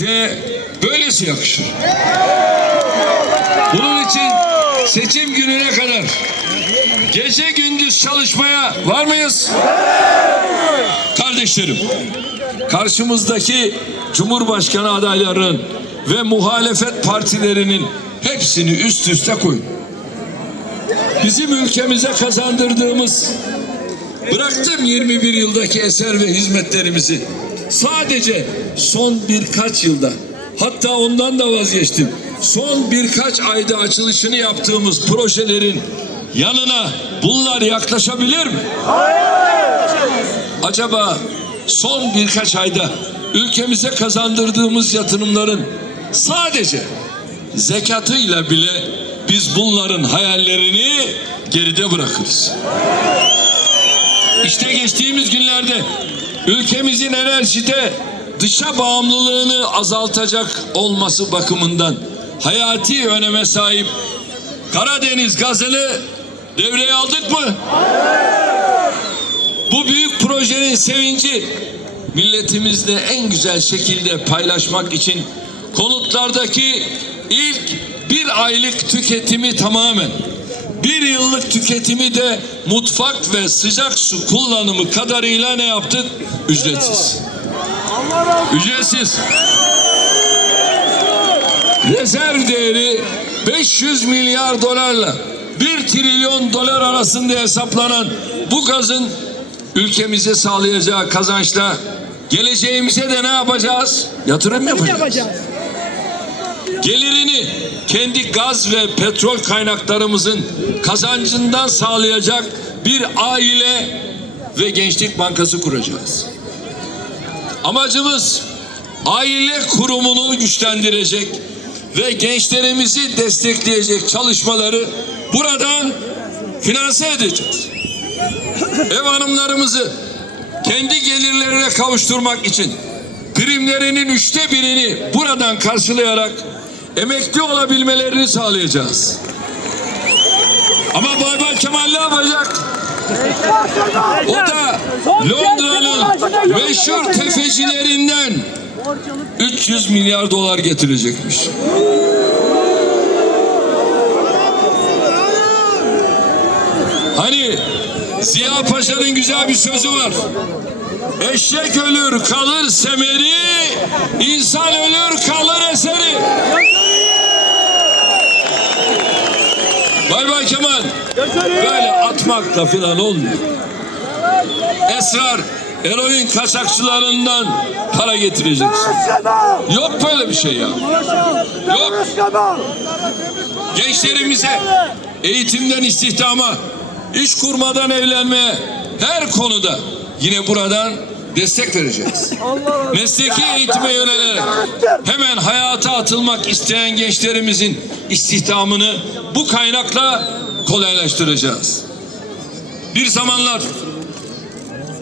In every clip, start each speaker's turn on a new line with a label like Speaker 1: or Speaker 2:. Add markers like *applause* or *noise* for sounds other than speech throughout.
Speaker 1: de böylesi yakışır. Bunun için seçim gününe kadar gece gündüz çalışmaya var mıyız? Kardeşlerim, karşımızdaki Cumhurbaşkanı adaylarının ve muhalefet partilerinin hepsini üst üste koyun. Bizim ülkemize kazandırdığımız bıraktım 21 yıldaki eser ve hizmetlerimizi sadece son birkaç yılda hatta ondan da vazgeçtim. Son birkaç ayda açılışını yaptığımız projelerin yanına bunlar yaklaşabilir mi? Acaba son birkaç ayda ülkemize kazandırdığımız yatırımların sadece zekatıyla bile biz bunların hayallerini geride bırakırız. İşte geçtiğimiz günlerde ülkemizin enerjide dışa bağımlılığını azaltacak olması bakımından hayati öneme sahip Karadeniz gazını devreye aldık mı? Bu büyük projenin sevinci milletimizle en güzel şekilde paylaşmak için konutlardaki ilk bir aylık tüketimi tamamen bir yıllık tüketimi de mutfak ve sıcak su kullanımı kadarıyla ne yaptık? Ücretsiz. Ücretsiz. Rezerv değeri 500 milyar dolarla 1 trilyon dolar arasında hesaplanan bu gazın ülkemize sağlayacağı kazançla geleceğimize de ne yapacağız? Yatırım yapacağız.
Speaker 2: yapacağız.
Speaker 1: Gelirini kendi gaz ve petrol kaynaklarımızın kazancından sağlayacak bir aile ve gençlik bankası kuracağız. Amacımız aile kurumunu güçlendirecek ve gençlerimizi destekleyecek çalışmaları buradan finanse edeceğiz. Ev hanımlarımızı kendi gelirlerine kavuşturmak için primlerinin üçte birini buradan karşılayarak emekli olabilmelerini sağlayacağız. Ama Baybay Kemal ne yapacak? O da Londra'nın meşhur tefecilerinden 300 milyar dolar getirecekmiş. Hani Ziya Paşa'nın güzel bir sözü var. Eşek ölür kalır semeri, insan ölür kalır eseri. Bay Bay Kemal, böyle atmakla falan olmuyor. Esrar, eroin kaçakçılarından para getireceksin. Yok böyle bir şey ya. Yok. Gençlerimize eğitimden istihdama, iş kurmadan evlenmeye her konuda yine buradan destek vereceğiz. *laughs* Mesleki eğitime yönelerek hemen hayata atılmak isteyen gençlerimizin istihdamını bu kaynakla kolaylaştıracağız. Bir zamanlar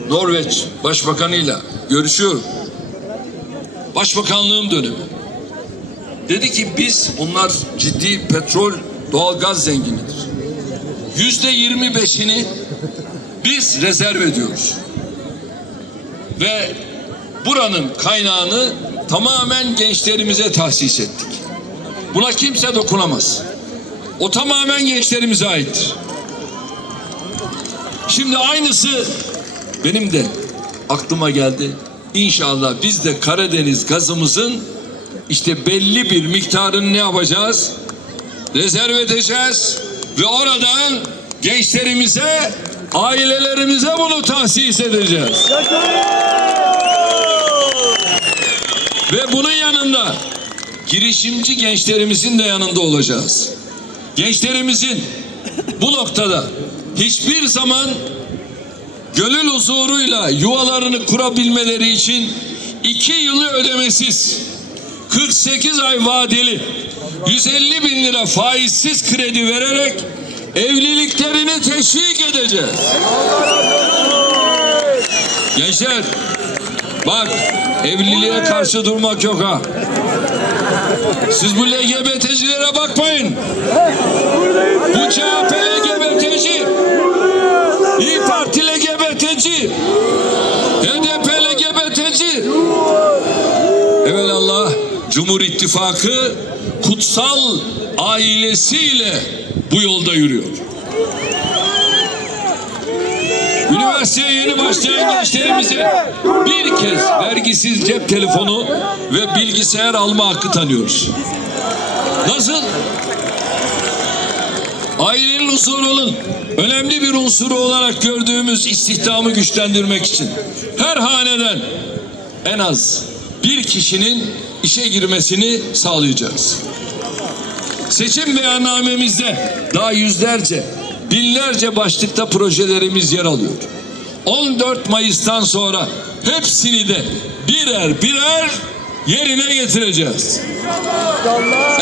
Speaker 1: Norveç Başbakanıyla görüşüyorum. Başbakanlığım dönemi. Dedi ki biz onlar ciddi petrol, doğalgaz zenginidir. Yüzde yirmi beşini biz rezerv ediyoruz. Ve buranın kaynağını tamamen gençlerimize tahsis ettik. Buna kimse dokunamaz. O tamamen gençlerimize aittir. Şimdi aynısı benim de aklıma geldi. İnşallah biz de Karadeniz gazımızın işte belli bir miktarını ne yapacağız? Rezerv edeceğiz ve oradan gençlerimize, ailelerimize bunu tahsis edeceğiz. Ve bunun yanında girişimci gençlerimizin de yanında olacağız. Gençlerimizin bu noktada hiçbir zaman gönül huzuruyla yuvalarını kurabilmeleri için iki yılı ödemesiz 48 ay vadeli 150 bin lira faizsiz kredi vererek evliliklerini teşvik edeceğiz. Gençler bak evliliğe karşı durmak yok ha. Siz bu LGBT'cilere bakmayın. Bu CHP LGBT'ci. İyi Parti LGBT'ci. HDP LGBT'ci. Evelallah Cumhur İttifakı kutsal ailesiyle bu yolda yürüyor. Üniversiteye yeni başlayan gençlerimize bir kez vergisiz cep telefonu ve bilgisayar alma hakkı tanıyoruz. Nasıl? Ailenin huzurunun önemli bir unsuru olarak gördüğümüz istihdamı güçlendirmek için her haneden en az bir kişinin işe girmesini sağlayacağız. Seçim beyannamemizde daha yüzlerce, binlerce başlıkta projelerimiz yer alıyor. 14 Mayıs'tan sonra hepsini de birer birer yerine getireceğiz.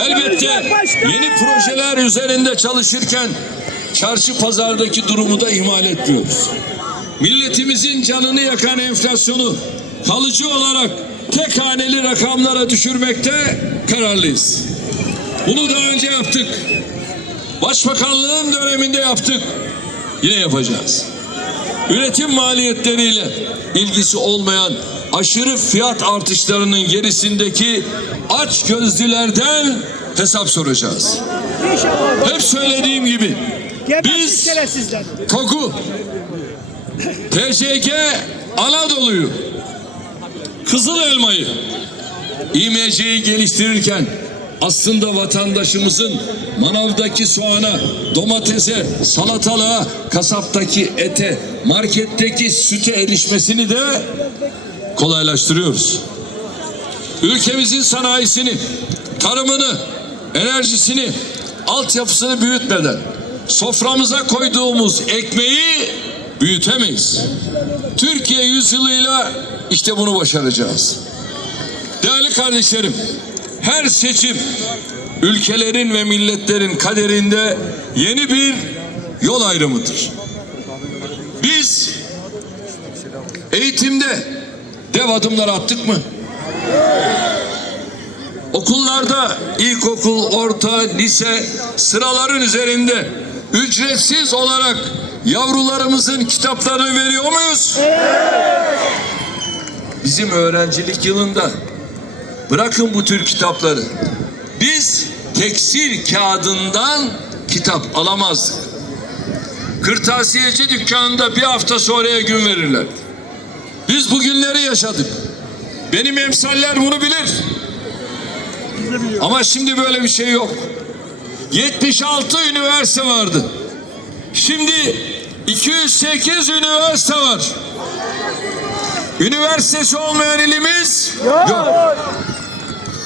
Speaker 1: Elbette yeni projeler üzerinde çalışırken çarşı pazardaki durumu da ihmal etmiyoruz. Milletimizin canını yakan enflasyonu kalıcı olarak tek haneli rakamlara düşürmekte kararlıyız. Bunu daha önce yaptık. Başbakanlığın döneminde yaptık. Yine yapacağız. Üretim maliyetleriyle ilgisi olmayan aşırı fiyat artışlarının gerisindeki aç gözlülerden hesap soracağız. Hep söylediğim gibi biz. TOG'u, TCG Anadolu'yu, Kızıl Elma'yı, İMC'yi geliştirirken aslında vatandaşımızın manavdaki soğana, domatese, salatalığa, kasaptaki ete, marketteki süte erişmesini de kolaylaştırıyoruz. Ülkemizin sanayisini, tarımını, enerjisini, altyapısını büyütmeden soframıza koyduğumuz ekmeği büyütemeyiz. Türkiye yüzyılıyla işte bunu başaracağız. Değerli kardeşlerim, her seçim ülkelerin ve milletlerin kaderinde yeni bir yol ayrımıdır. Biz eğitimde dev adımlar attık mı? Okullarda ilkokul, orta, lise sıraların üzerinde ücretsiz olarak yavrularımızın kitaplarını veriyor muyuz? Bizim öğrencilik yılında bırakın bu tür kitapları. Biz tekstil kağıdından kitap alamazdık. Kırtasiyeci dükkanında bir hafta sonraya gün verirler. Biz bu günleri yaşadık. Benim emsaller bunu bilir. Ama şimdi böyle bir şey yok. 76 üniversite vardı. Şimdi 208 üniversite var. Üniversitesi olmayan ilimiz yok.